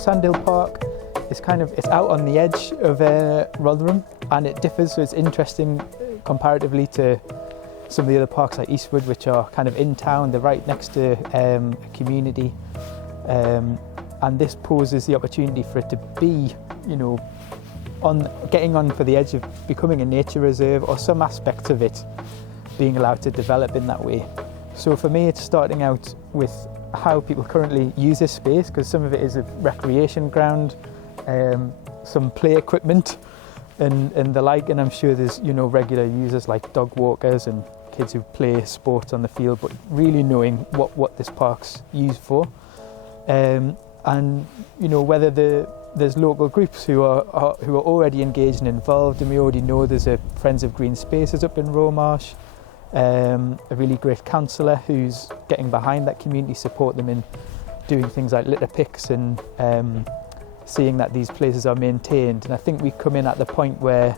Sandhill Park is it's out on the edge of Rotherham, and it differs, so it's interesting comparatively to some of the other parks like Eastwood, which are kind of in town. They're right next to a community, and this poses the opportunity for it to be, getting on for the edge of becoming a nature reserve, or some aspects of it being allowed to develop in that way. So for me, it's starting out with how people currently use this space, because some of it is a recreation ground, some play equipment and the like, and I'm sure there's regular users like dog walkers and kids who play sports on the field, but really knowing what this park's used for, and whether there's local groups who are already engaged and involved, and we already know there's a Friends of Green Spaces up in Romarsh, a really great councillor who's getting behind that community, support them in doing things like litter picks and seeing that these places are maintained. And I think we come in at the point where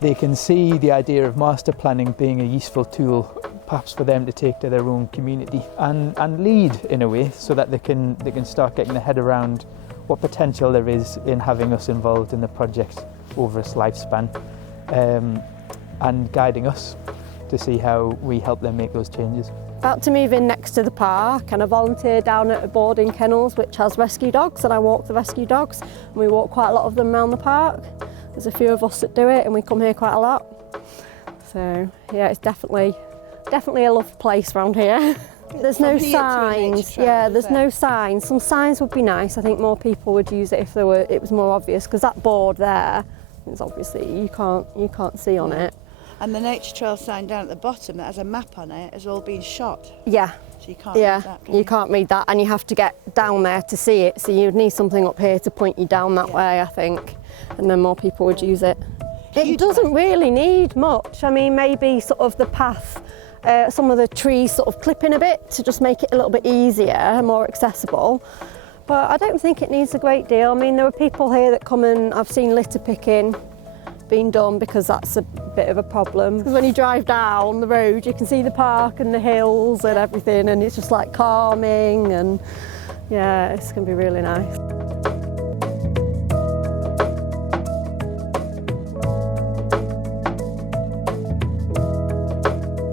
they can see the idea of master planning being a useful tool, perhaps for them to take to their own community and lead in a way, so that they can start getting their head around what potential there is in having us involved in the project over its lifespan, and guiding us to see how we help them make those changes. About to move in next to the park, and I volunteer down at a boarding kennels which has rescue dogs, and I walk the rescue dogs, and we walk quite a lot of them around the park. There's a few of us that do it, and we come here quite a lot. So yeah, it's definitely a lovely place around here. There's no signs. Yeah, there's no signs. Some signs would be nice. I think more people would use it if it was more obvious, because that board there is obviously you can't see on it. And the nature trail sign down at the bottom that has a map on it has all been shot. Yeah. So you can't read that, can you? You can't read that, and you have to get down there to see it. So you'd need something up here to point you down that way, I think, and then more people would use it. It doesn't really need much. I mean, maybe sort of the path, some of the trees sort of clipping a bit to just make it a little bit easier, more accessible. But I don't think it needs a great deal. I mean, there are people here that come and I've seen litter picking being done, because that's a bit of a problem. Because when you drive down the road, you can see the park and the hills and everything, and it's just like calming, and yeah, it's going to be really nice.